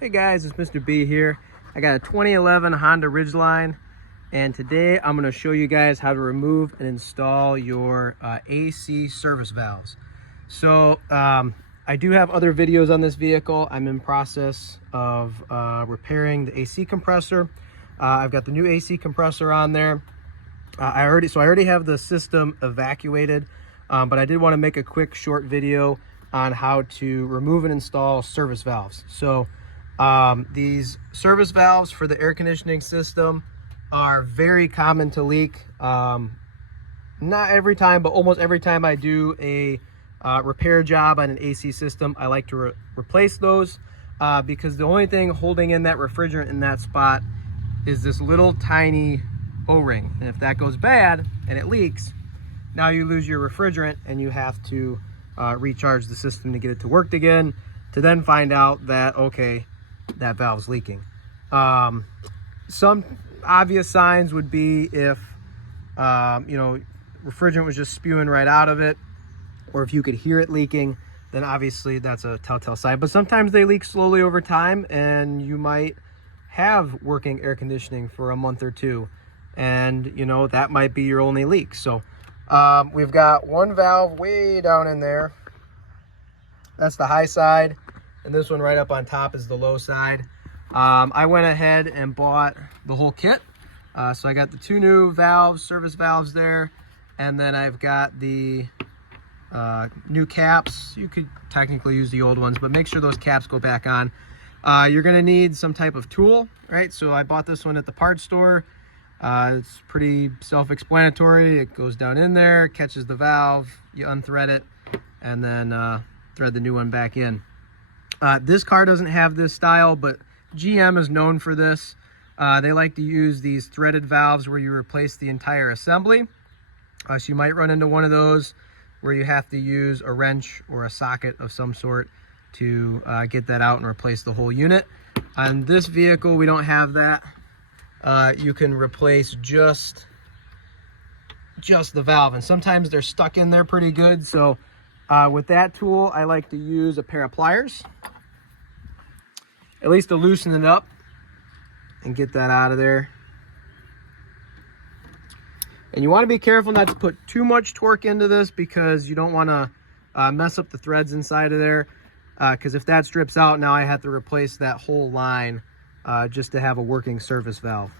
Hey guys, it's Mr. B here. I got a 2011 Honda Ridgeline, and today I'm going to show you guys how to remove and install your AC service valves. So I do have other videos on this vehicle. I'm in process of repairing the AC compressor. I've got the new AC compressor on there. I already have the system evacuated, but I did want to make a quick short video on how to remove and install service valves. So these service valves for the air conditioning system are very common to leak. Not every time, but almost every time I do a repair job on an AC system, I like to replace those because the only thing holding in that refrigerant in that spot is this little tiny O-ring. And if that goes bad and it leaks, now you lose your refrigerant and you have to recharge the system to get it to work again, to then find out that, okay, that valve's leaking. Some obvious signs would be if refrigerant was just spewing right out of it, or if you could hear it leaking, then obviously that's a telltale sign. But sometimes they leak slowly over time, and you might have working air conditioning for a month or two, and that might be your only leak. So we've got one valve way down in there. That's the high side, and this one right up on top is the low side. I went ahead and bought the whole kit. So I got the two new valves, service valves there, and then I've got the new caps. You could technically use the old ones, but make sure those caps go back on. You're gonna need some type of tool, right? So I bought this one at the parts store. It's pretty self-explanatory. It goes down in there, catches the valve, you unthread it, and then thread the new one back in. This car doesn't have this style, but GM is known for this. They like to use these threaded valves where you replace the entire assembly. So you might run into one of those where you have to use a wrench or a socket of some sort to get that out and replace the whole unit. On this vehicle, we don't have that. You can replace just the valve, and sometimes they're stuck in there pretty good. So with that tool, I like to use a pair of pliers, at least to loosen it up and get that out of there. And you want to be careful not to put too much torque into this, because you don't want to mess up the threads inside of there, because if that strips out, now I have to replace that whole line just to have a working service valve.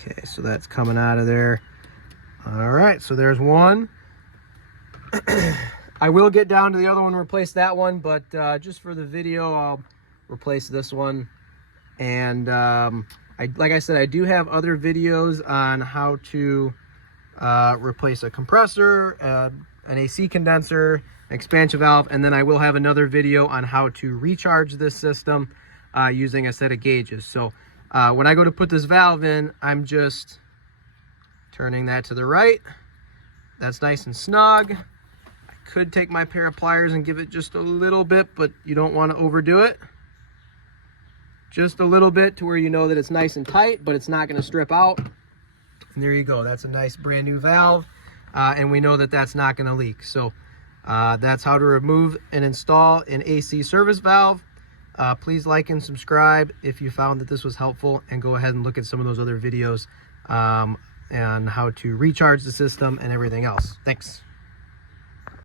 Okay, so that's coming out of there. All right, so there's one. I will get down to the other one and replace that one, but just for the video, I'll replace this one. And like I said, I do have other videos on how to replace a compressor, an AC condenser, an expansion valve, and then I will have another video on how to recharge this system using a set of gauges. So when I go to put this valve in, I'm just turning that to the right. That's nice and snug. I could take my pair of pliers and give it just a little bit, but you don't want to overdo it. Just a little bit to where you know that it's nice and tight, but it's not going to strip out. And there you go. That's a nice brand new valve. And we know that that's not going to leak. So that's how to remove and install an AC service valve. Please like and subscribe if you found that this was helpful, and go ahead and look at some of those other videos on how to recharge the system and everything else. Thanks.